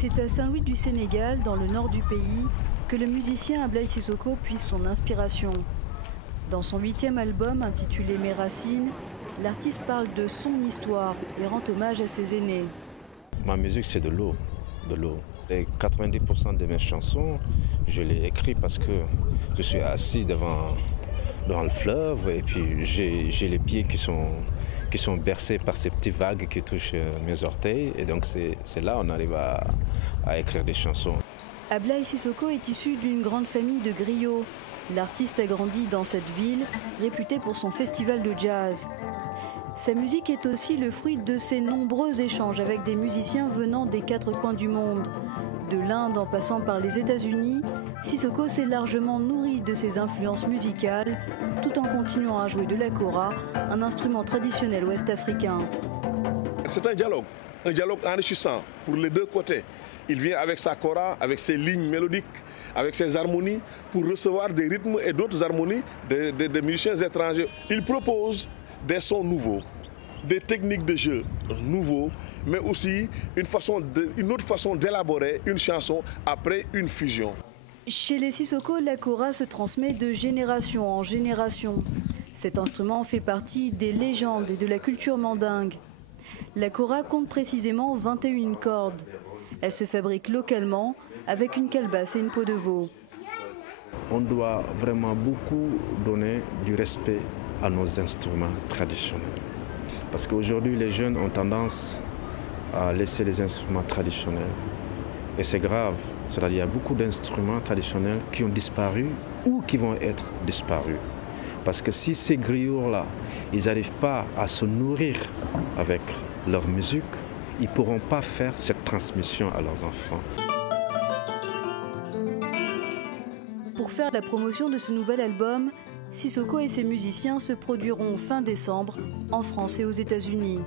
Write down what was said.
C'est à Saint-Louis du Sénégal, dans le nord du pays, que le musicien Ablaye Cissokho puise son inspiration. Dans son 8e album intitulé Mes Racines, l'artiste parle de son histoire et rend hommage à ses aînés. Ma musique, c'est de l'eau, de l'eau. Et 90% de mes chansons, je les écris parce que je suis assis devant le fleuve et puis j'ai les pieds qui sont bercés par ces petites vagues qui touchent mes orteils. Et donc c'est là qu'on arrive à écrire des chansons. Ablaye Cissokho est issu d'une grande famille de griots. L'artiste a grandi dans cette ville, réputée pour son festival de jazz. Sa musique est aussi le fruit de ses nombreux échanges avec des musiciens venant des 4 coins du monde. De l'Inde en passant par les États-Unis, Cissokho s'est largement nourri de ses influences musicales, tout en continuant à jouer de la kora, un instrument traditionnel ouest-africain. C'est un dialogue enrichissant pour les deux côtés. Il vient avec sa kora, avec ses lignes mélodiques, avec ses harmonies, pour recevoir des rythmes et d'autres harmonies des musiciens étrangers. Il propose des sons nouveaux, des techniques de jeu nouveaux, mais aussi une autre façon d'élaborer une chanson après une fusion. Chez les Cissokho, la kora se transmet de génération en génération. Cet instrument fait partie des légendes et de la culture mandingue. La kora compte précisément 21 cordes. Elle se fabrique localement avec une calebasse et une peau de veau. On doit vraiment beaucoup donner du respect à nos instruments traditionnels. Parce qu'aujourd'hui, les jeunes ont tendance à laisser les instruments traditionnels. Et c'est grave. C'est-à-dire qu'il y a beaucoup d'instruments traditionnels qui ont disparu ou qui vont être disparus. Parce que si ces griots-là, ils n'arrivent pas à se nourrir avec leur musique, ils ne pourront pas faire cette transmission à leurs enfants. Pour faire la promotion de ce nouvel album, Cissokho et ses musiciens se produiront fin décembre en France et aux États-Unis.